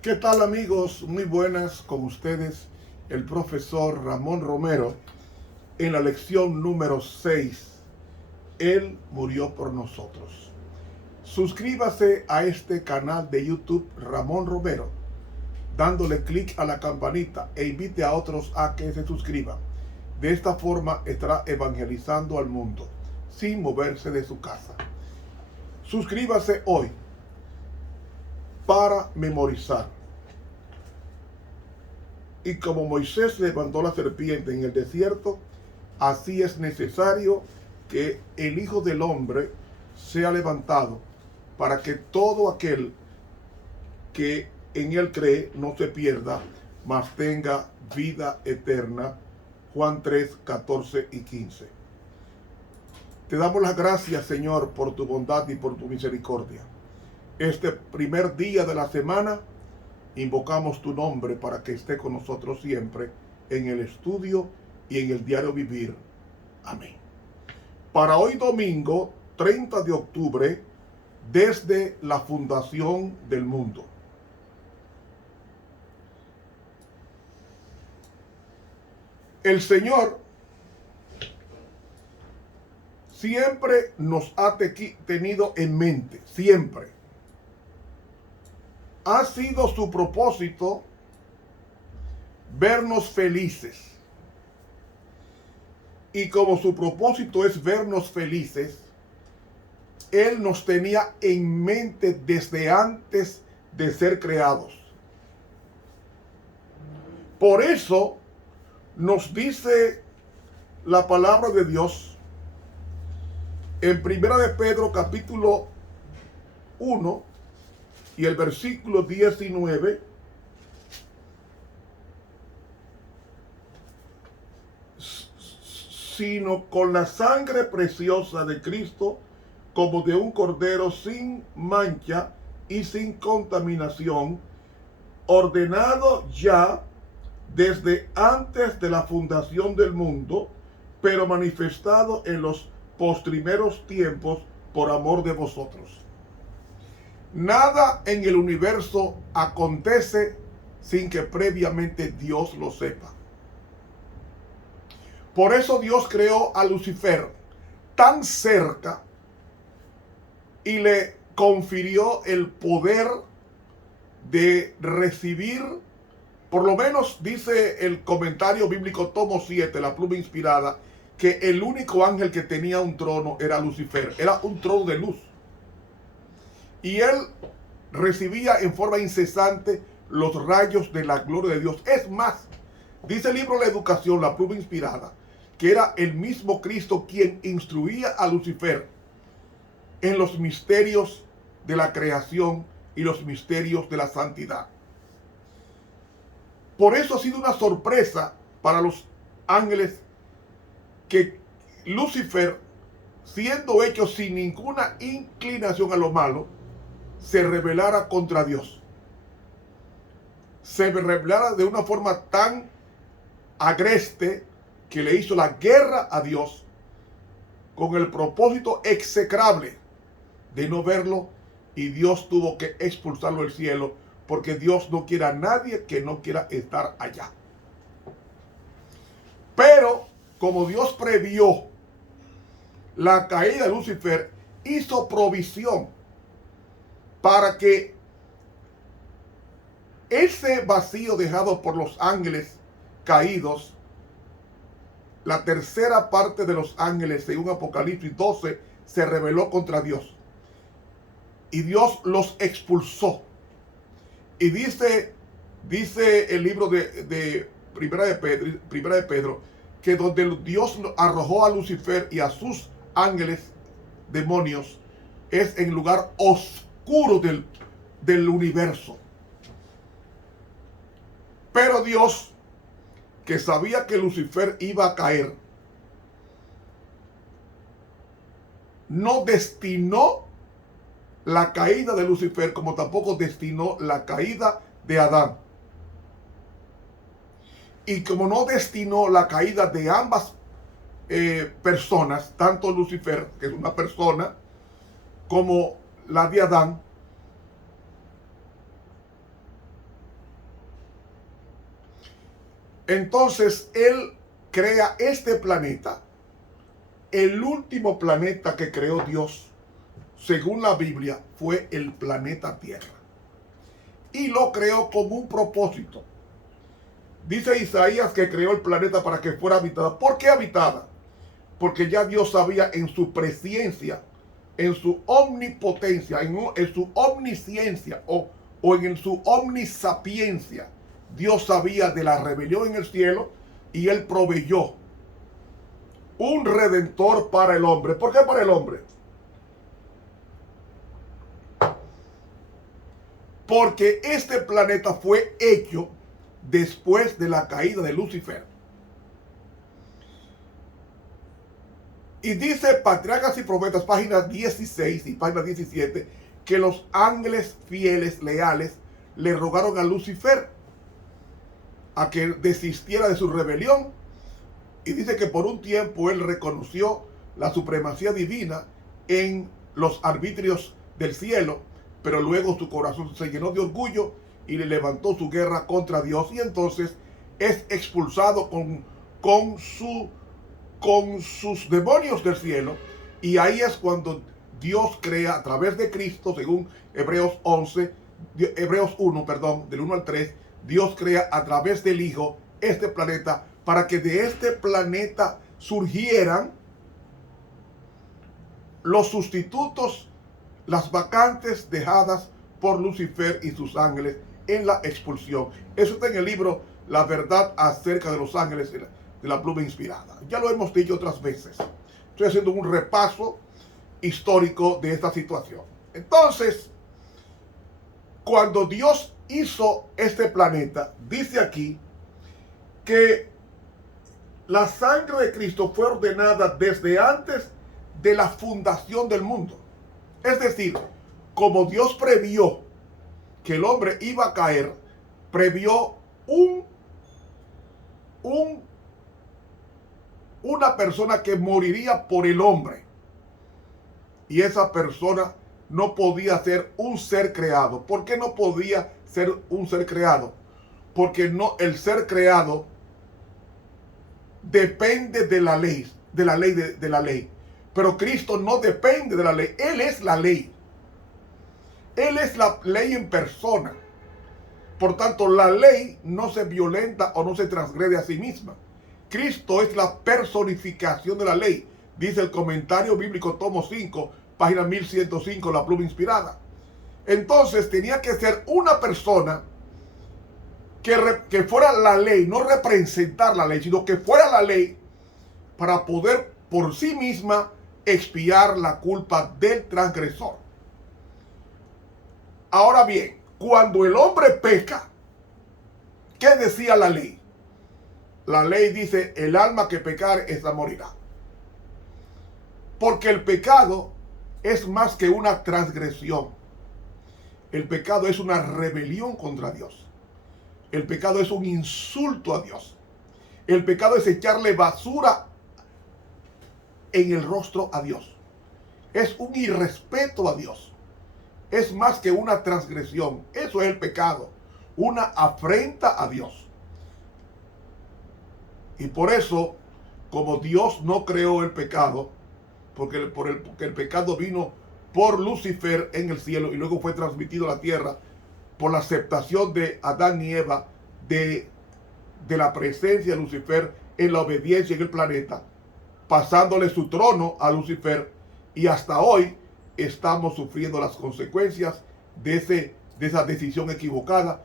¿Qué tal, amigos? Muy buenas, con ustedes el profesor Ramón Romero en la lección número 6. Él murió por nosotros. Suscríbase a este canal de YouTube Ramón Romero dándole clic a la campanita e invite a otros a que se suscriban. De esta forma estará evangelizando al mundo sin moverse de su casa. Suscríbase hoy para memorizar. Y como Moisés levantó la serpiente en el desierto, así es necesario que el Hijo del Hombre sea levantado, para que todo aquel que en él cree no se pierda, mas tenga vida eterna. Juan 3, 14 y 15. Te damos las gracias, Señor, por tu bondad y por tu misericordia. Este primer día de la semana, invocamos tu nombre para que esté con nosotros siempre en el estudio y en el diario vivir. Amén. Para hoy domingo, 30 de octubre, desde la fundación del mundo. El Señor siempre nos ha tenido en mente, siempre. Ha sido su propósito vernos felices. Y como su propósito es vernos felices, Él nos tenía en mente desde antes de ser creados. Por eso nos dice la palabra de Dios en 1 de Pedro capítulo 1 y el versículo 19, sino con la sangre preciosa de Cristo, como de un cordero sin mancha y sin contaminación, ordenado ya desde antes de la fundación del mundo, pero manifestado en los postrimeros tiempos por amor de vosotros. Nada en el universo acontece sin que previamente Dios lo sepa. Por eso Dios creó a Lucifer tan cerca y le confirió el poder de recibir, por lo menos dice el comentario bíblico tomo 7, la pluma inspirada, que el único ángel que tenía un trono era Lucifer, era un trono de luz. Y él recibía en forma incesante los rayos de la gloria de Dios. Es más, dice el libro La Educación, la pluma inspirada, que era el mismo Cristo quien instruía a Lucifer en los misterios de la creación y los misterios de la santidad. Por eso ha sido una sorpresa para los ángeles que Lucifer, siendo hecho sin ninguna inclinación a lo malo, se rebelara contra Dios. Se rebelara de una forma tan agreste que le hizo la guerra a Dios con el propósito execrable de no verlo, y Dios tuvo que expulsarlo del cielo, porque Dios no quiere a nadie que no quiera estar allá. Pero como Dios previó la caída de Lucifer, hizo provisión para que ese vacío dejado por los ángeles caídos, la tercera parte de los ángeles, según Apocalipsis 12, se rebeló contra Dios. Y Dios los expulsó. Y dice el libro de Primera de Pedro, que donde Dios arrojó a Lucifer y a sus ángeles demonios, es en lugar oscuro del universo. Pero Dios, que sabía que Lucifer iba a caer, no destinó la caída de Lucifer como tampoco destinó la caída de Adán. Y como no destinó la caída de ambas personas, tanto Lucifer, que es una persona, como la de Adán, Entonces él crea este planeta, el último planeta que creó Dios, según la Biblia, fue el planeta Tierra. Y lo creó con un propósito. Dice Isaías que creó el planeta para que fuera habitada. ¿Por qué habitada? Porque ya Dios sabía en su presciencia, en su omnipotencia, en su omnisciencia o en su omnisapiencia. Dios sabía de la rebelión en el cielo y Él proveyó un redentor para el hombre. ¿Por qué para el hombre? Porque este planeta fue hecho después de la caída de Lucifer. Y dice Patriarcas y Profetas, página 16 y página 17, que los ángeles fieles, leales, le rogaron a Lucifer a que desistiera de su rebelión. Y dice que por un tiempo él reconoció la supremacía divina en los arbitrios del cielo, pero luego su corazón se llenó de orgullo y le levantó su guerra contra Dios, y entonces es expulsado con sus demonios del cielo. Y ahí es cuando Dios crea a través de Cristo, según Hebreos 1, del 1 al 3, Dios crea a través del Hijo este planeta, para que de este planeta surgieran los sustitutos, las vacantes dejadas por Lucifer y sus ángeles en la expulsión. Eso está en el libro La verdad acerca de los ángeles de la pluma inspirada. Ya lo hemos dicho otras veces. Estoy haciendo un repaso histórico de esta situación. Entonces, cuando Dios hizo este planeta, dice aquí que la sangre de Cristo fue ordenada desde antes de la fundación del mundo. Es decir, como Dios previó que el hombre iba a caer, previó una persona que moriría por el hombre. Y esa persona no podía ser un ser creado. ¿Por qué no podía ser un ser creado? Porque el ser creado depende de la ley, de la ley. Pero Cristo no depende de la ley. Él es la ley. Él es la ley en persona. Por tanto, la ley no se violenta o no se transgrede a sí misma. Cristo es la personificación de la ley, dice el comentario bíblico tomo 5, página 1105, la pluma inspirada. Entonces tenía que ser una persona que fuera la ley, no representar la ley, sino que fuera la ley para poder por sí misma expiar la culpa del transgresor. Ahora bien, cuando el hombre peca, ¿qué decía la ley? La ley dice, el alma que pecar, esa morirá. Porque el pecado es más que una transgresión. El pecado es una rebelión contra Dios. El pecado es un insulto a Dios. El pecado es echarle basura en el rostro a Dios. Es un irrespeto a Dios. Es más que una transgresión. Eso es el pecado. Una afrenta a Dios. Y por eso, como Dios no creó el pecado, porque el pecado vino por Lucifer en el cielo y luego fue transmitido a la tierra por la aceptación de Adán y Eva de la presencia de Lucifer en la obediencia en el planeta, pasándole su trono a Lucifer, y hasta hoy estamos sufriendo las consecuencias de esa decisión equivocada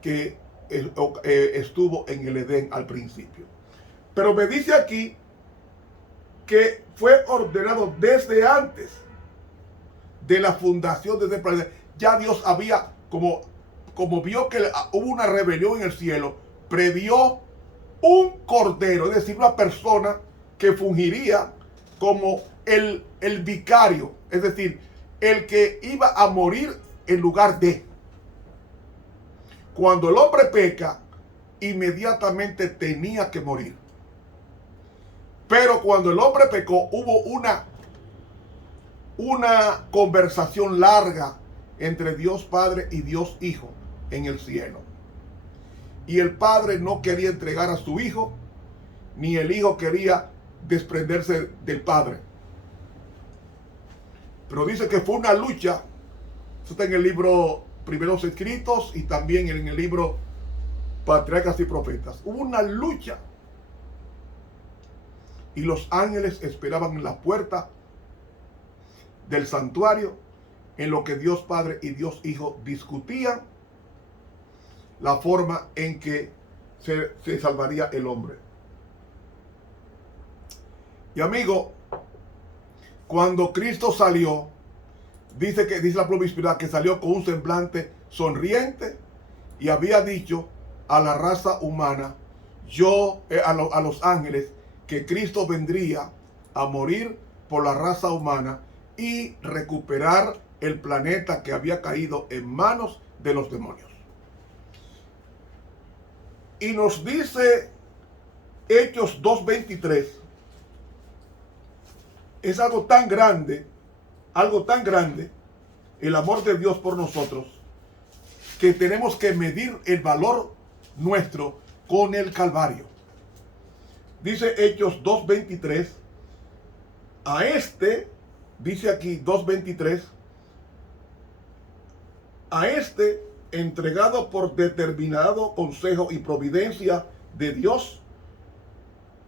que estuvo en el Edén al principio. Pero me dice aquí que fue ordenado desde antes de la fundación de ese planeta. Ya Dios había, como vio que hubo una rebelión en el cielo, previó un cordero, es decir, una persona que fungiría como el vicario, es decir, el que iba a morir en lugar de. Cuando el hombre peca, inmediatamente tenía que morir. Pero cuando el hombre pecó, hubo una conversación larga entre Dios Padre y Dios Hijo en el cielo. y el padre no quería entregar a su hijo, ni el hijo quería desprenderse del padre. Pero dice que fue una lucha. Eso está en el libro Primeros Escritos y también en el libro Patriarcas y Profetas. Hubo una lucha. Y los ángeles esperaban en la puerta del santuario, en lo que Dios Padre y Dios Hijo discutían la forma en que se salvaría el hombre. Y amigo, cuando Cristo salió, dice la promiscuidad que salió con un semblante sonriente y había dicho a la raza humana, a los ángeles, que Cristo vendría a morir por la raza humana y recuperar el planeta que había caído en manos de los demonios. Y nos dice Hechos 2:23, es algo tan grande, el amor de Dios por nosotros, que tenemos que medir el valor nuestro con el Calvario. Dice Hechos 2:23, a este, dice aquí 2:23, a este, entregado por determinado consejo y providencia de Dios,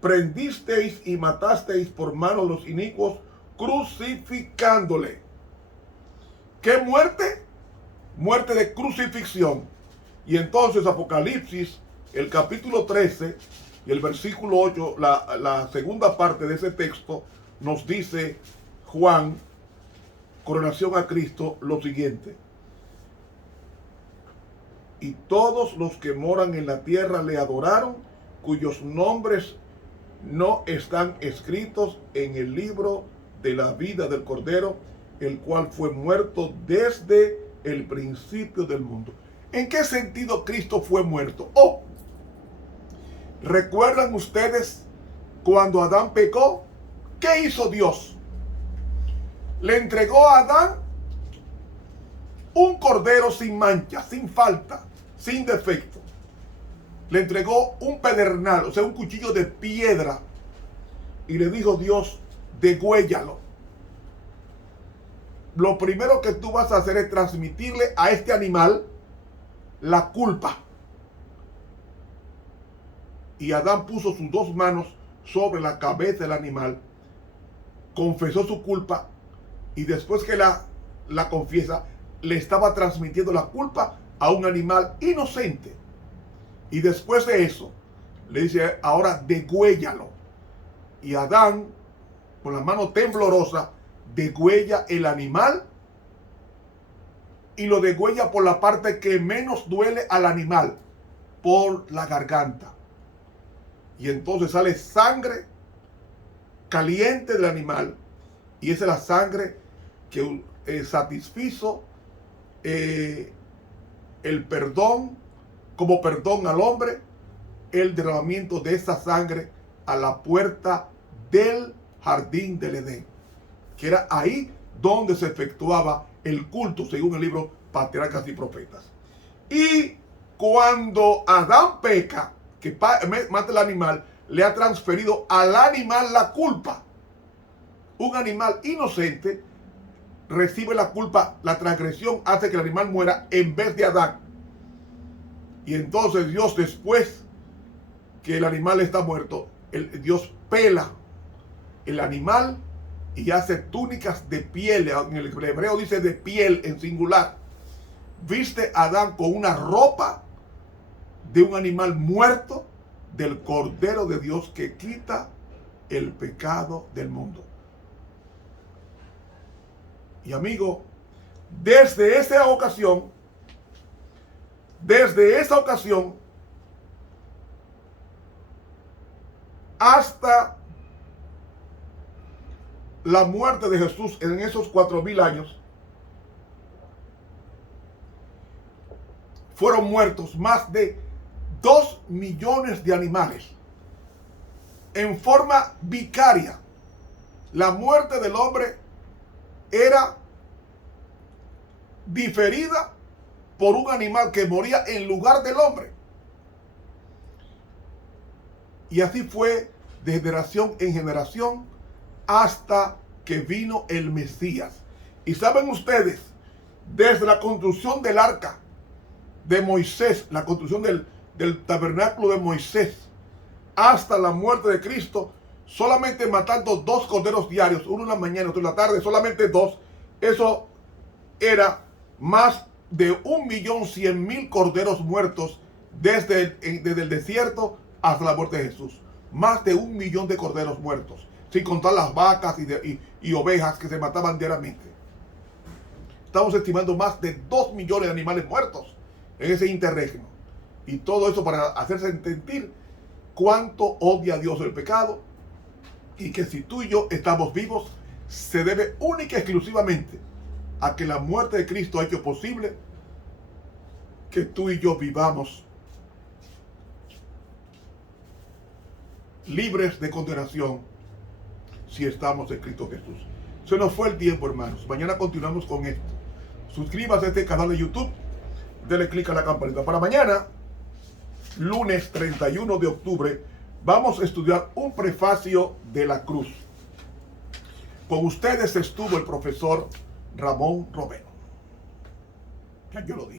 prendisteis y matasteis por mano de los inicuos, crucificándole. ¿Qué muerte? Muerte de crucifixión. Y entonces Apocalipsis, el capítulo 13 y el versículo 8, la segunda parte de ese texto, nos dice Juan, coronación a Cristo, lo siguiente: y todos los que moran en la tierra le adoraron, cuyos nombres no están escritos en el libro de la vida del Cordero, el cual fue muerto desde el principio del mundo. ¿En qué sentido Cristo fue muerto? ¿Recuerdan ustedes cuando Adán pecó? ¿Qué hizo Dios? Le entregó a Adán un cordero sin mancha, sin falta, sin defecto. Le entregó un pedernal, o sea, un cuchillo de piedra. Y le dijo Dios, degüéllalo. Lo primero que tú vas a hacer es transmitirle a este animal la culpa. Y Adán puso sus dos manos sobre la cabeza del animal, confesó su culpa, y después que la confiesa, le estaba transmitiendo la culpa a un animal inocente. Y después de eso, le dice, ahora degüéllalo. Y Adán, con la mano temblorosa, degüella el animal, y lo degüella por la parte que menos duele al animal, por la garganta. Y entonces sale sangre caliente del animal, y esa es la sangre que satisfizo el perdón, como perdón al hombre, el derramamiento de esa sangre a la puerta del jardín del Edén, que era ahí donde se efectuaba el culto, según el libro Patriarcas y Profetas. Y cuando Adán peca, que mata el animal, le ha transferido al animal la culpa. Un animal inocente recibe la culpa, la transgresión hace que el animal muera en vez de Adán. Y entonces Dios, después que el animal está muerto, Dios pela el animal y hace túnicas de piel. En el hebreo dice de piel en singular. Viste a Adán con una ropa de un animal muerto, del Cordero de Dios que quita el pecado del mundo. Y amigo, desde esa ocasión, hasta la muerte de Jesús en esos 4000 años, fueron muertos más de 2 millones de animales en forma vicaria. La muerte del hombre era diferida por un animal que moría en lugar del hombre. Y así fue de generación en generación hasta que vino el Mesías. Y saben ustedes, desde la construcción del arca de Moisés, la construcción del tabernáculo de Moisés, hasta la muerte de Cristo, solamente matando 2 corderos diarios, uno en la mañana, otro en la tarde, solamente 2, eso era más de 1.100.000 corderos muertos desde el desierto hasta la muerte de Jesús. Más de 1 millón de corderos muertos, sin contar las vacas y ovejas que se mataban diariamente. Estamos estimando más de 2 millones de animales muertos en ese interregno. Y todo eso para hacerse entender cuánto odia a Dios el pecado, y que si tú y yo estamos vivos, se debe única y exclusivamente a que la muerte de Cristo ha hecho posible que tú y yo vivamos libres de condenación si estamos en Cristo Jesús. Se nos fue el tiempo, hermanos. Mañana continuamos con esto. Suscríbase a este canal de YouTube, dele clic a la campanita. Para mañana, lunes 31 de octubre, vamos a estudiar un prefacio de la cruz. Con ustedes estuvo el profesor Ramón Romero. Ya yo lo dije.